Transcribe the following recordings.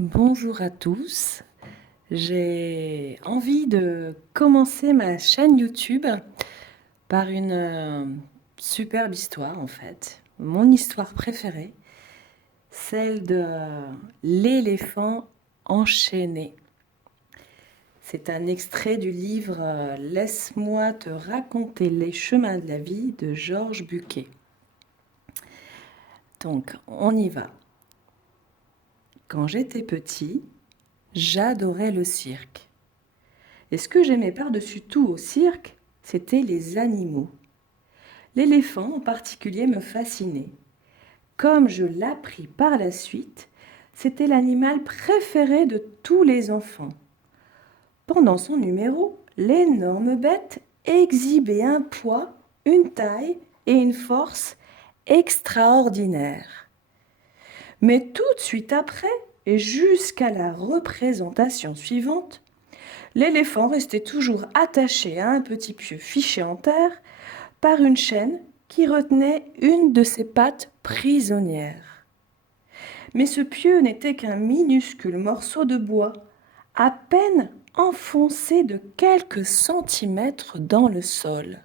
Bonjour à tous. J'ai envie de commencer ma chaîne YouTube par une superbe histoire en fait. Mon histoire préférée, celle de l'éléphant enchaîné. C'est un extrait du livre Laisse-moi te raconter les chemins de la vie de Georges Buquet. Donc, on y va. Quand j'étais petit, j'adorais le cirque. Et ce que j'aimais par-dessus tout au cirque, c'était les animaux. L'éléphant en particulier me fascinait. Comme je l'appris par la suite, c'était l'animal préféré de tous les enfants. Pendant son numéro, l'énorme bête exhibait un poids, une taille et une force extraordinaires. Mais tout de suite après, et jusqu'à la représentation suivante, l'éléphant restait toujours attaché à un petit pieu fiché en terre par une chaîne qui retenait une de ses pattes prisonnières. Mais ce pieu n'était qu'un minuscule morceau de bois, à peine enfoncé de quelques centimètres dans le sol.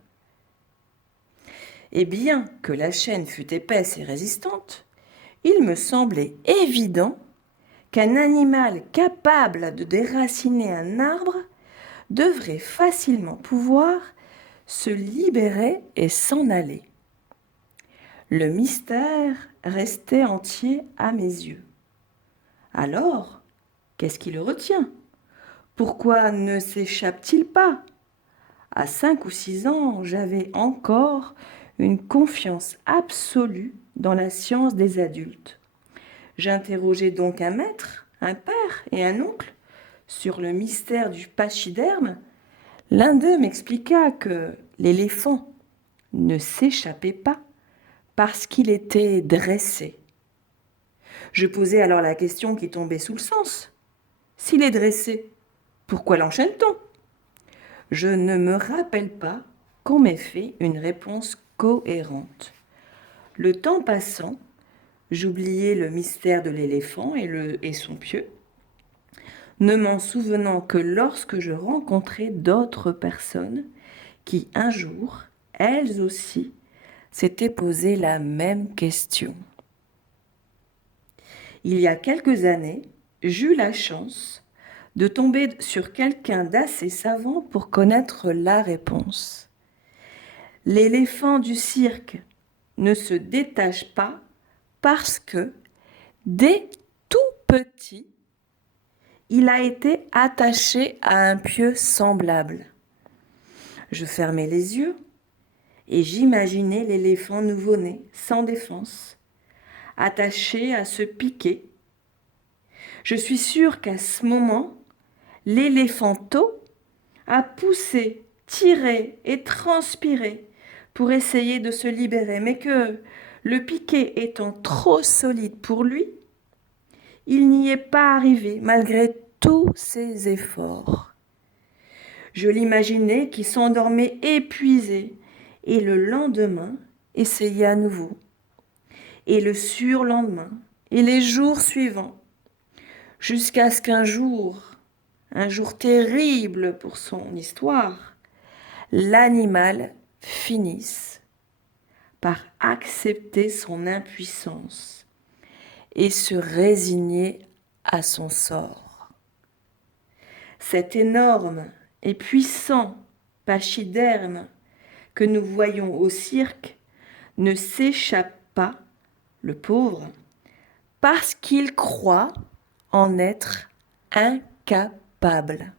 Et bien que la chaîne fût épaisse et résistante, il me semblait évident qu'un animal capable de déraciner un arbre devrait facilement pouvoir se libérer et s'en aller. Le mystère restait entier à mes yeux. Alors, qu'est-ce qui le retient? Pourquoi ne s'échappe-t-il pas? À 5 ou 6 ans, j'avais encore une confiance absolue dans la science des adultes. J'interrogeai donc un maître, un père et un oncle sur le mystère du pachyderme. L'un d'eux m'expliqua que l'éléphant ne s'échappait pas parce qu'il était dressé. Je posai alors la question qui tombait sous le sens. S'il est dressé, pourquoi l'enchaîne-t-on? Je ne me rappelle pas qu'on m'ait fait une réponse cohérente. Le temps passant, j'oubliai le mystère de l'éléphant et son pieu, ne m'en souvenant que lorsque je rencontrai d'autres personnes qui, un jour, elles aussi, s'étaient posé la même question. Il y a quelques années, j'eus la chance de tomber sur quelqu'un d'assez savant pour connaître la réponse. L'éléphant du cirque ne se détache pas parce que, dès tout petit, il a été attaché à un pieu semblable. Je fermai les yeux et j'imaginais l'éléphant nouveau-né, sans défense, attaché à ce piquet. Je suis sûre qu'à ce moment, l'éléphanto a poussé, tiré et transpiré pour essayer de se libérer, mais que, le piquet étant trop solide pour lui, il n'y est pas arrivé malgré tous ses efforts. Je l'imaginais qui s'endormait épuisé et le lendemain essayait à nouveau. Et le surlendemain et les jours suivants, jusqu'à ce qu'un jour terrible pour son histoire, l'animal finisse par accepter son impuissance et se résigner à son sort. Cet énorme et puissant pachyderme que nous voyons au cirque ne s'échappe pas, le pauvre, parce qu'il croit en être incapable.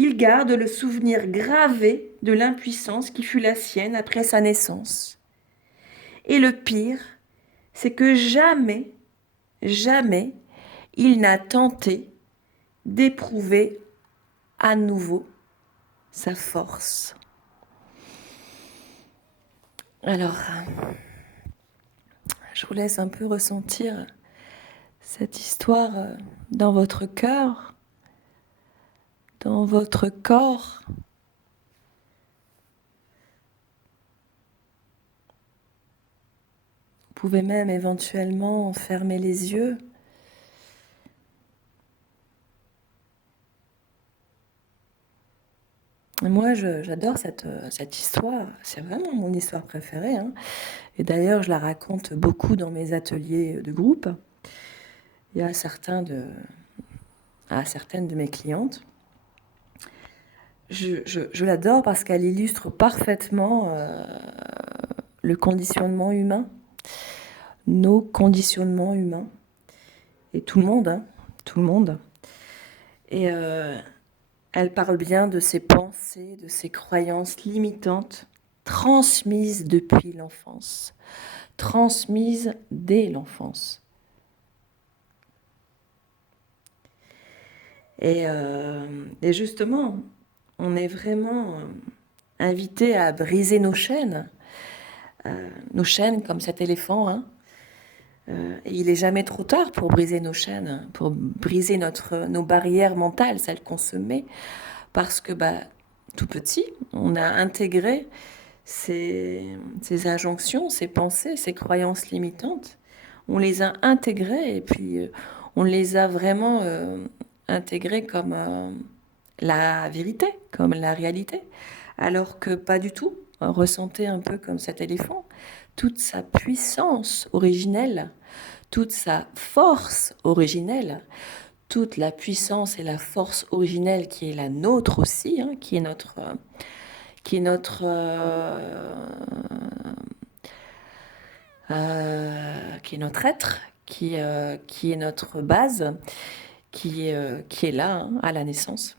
Il garde le souvenir gravé de l'impuissance qui fut la sienne après sa naissance. Et le pire, c'est que jamais, jamais, il n'a tenté d'éprouver à nouveau sa force. Alors, je vous laisse un peu ressentir cette histoire dans votre cœur, dans votre corps. Vous pouvez même éventuellement fermer les yeux Moi, j'adore cette histoire. C'est vraiment mon histoire préférée, hein. Et d'ailleurs, je la raconte beaucoup dans mes ateliers de groupe. Il y a à certaines de mes clientes. Je l'adore parce qu'elle illustre parfaitement le conditionnement humain, nos conditionnements humains, et tout le monde, hein, tout le monde. Et elle parle bien de ses pensées, de ses croyances limitantes, transmises depuis l'enfance, transmises dès l'enfance. Et justement, on est vraiment invité à briser nos chaînes comme cet éléphant, hein. Et il n'est jamais trop tard pour briser nos chaînes, pour briser nos barrières mentales, celles qu'on se met, parce que tout petit, on a intégré ces injonctions, ces pensées, ces croyances limitantes. On les a intégrées et puis on les a vraiment intégrées comme la vérité, comme la réalité, alors que pas du tout. Ressentez un peu comme cet éléphant, toute sa puissance originelle, toute sa force originelle, toute la puissance et la force originelle qui est la nôtre aussi, hein, qui est notre être, qui est notre base, qui est là, hein, à la naissance.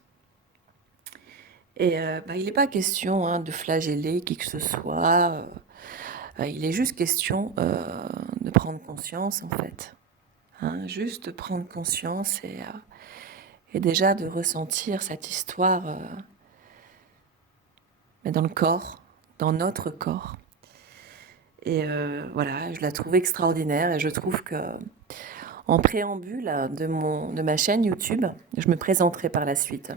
Et il n'est pas question, hein, de flageller qui que ce soit. Il est juste question de prendre conscience, en fait. Hein, juste prendre conscience et déjà de ressentir cette histoire mais dans le corps, dans notre corps. Et voilà, je la trouve extraordinaire et je trouve que en préambule de ma chaîne YouTube, je me présenterai par la suite.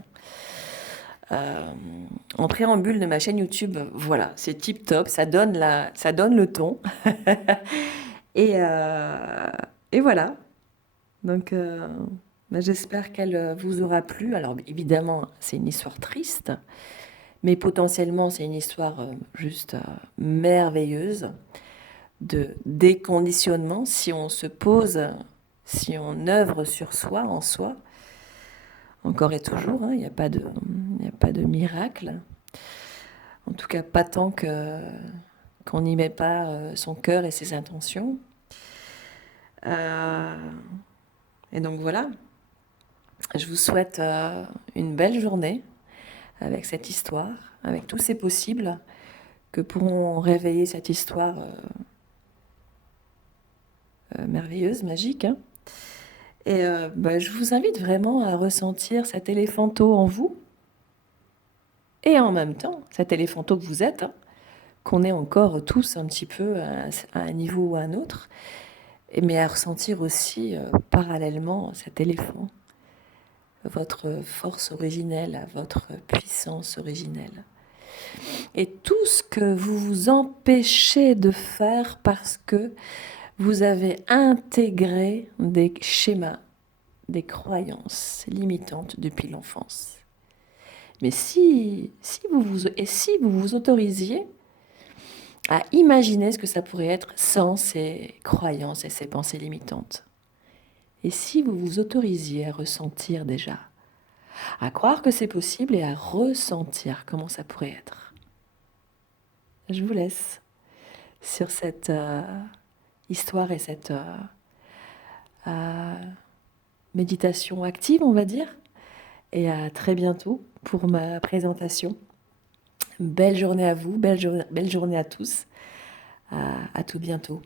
En préambule de ma chaîne YouTube, voilà, c'est tip top, ça donne le ton. Et voilà. Donc, j'espère qu'elle vous aura plu. Alors, évidemment, c'est une histoire triste, mais potentiellement, c'est une histoire juste merveilleuse de déconditionnement si on se pose, si on œuvre sur soi, en soi. Encore et toujours, hein, il n'y a pas de miracle. En tout cas, pas tant qu'on n'y met pas son cœur et ses intentions. Et donc voilà, je vous souhaite une belle journée avec cette histoire, avec tous ces possibles que pourront réveiller cette histoire merveilleuse, magique, hein. Et je vous invite vraiment à ressentir cet éléphanto en vous et en même temps, cet éléphanto que vous êtes, hein, qu'on est encore tous un petit peu à un niveau ou à un autre, mais à ressentir aussi parallèlement cet éléphant, votre force originelle, votre puissance originelle. Et tout ce que vous vous empêchez de faire parce que vous avez intégré des schémas, des croyances limitantes depuis l'enfance. Mais si vous vous autorisiez à imaginer ce que ça pourrait être sans ces croyances et ces pensées limitantes, et si vous vous autorisiez à ressentir déjà, à croire que c'est possible et à ressentir comment ça pourrait être. Je vous laisse sur cette histoire et cette méditation active, on va dire. Et à très bientôt pour ma présentation. Belle journée à vous, belle journée à tous. À tout bientôt.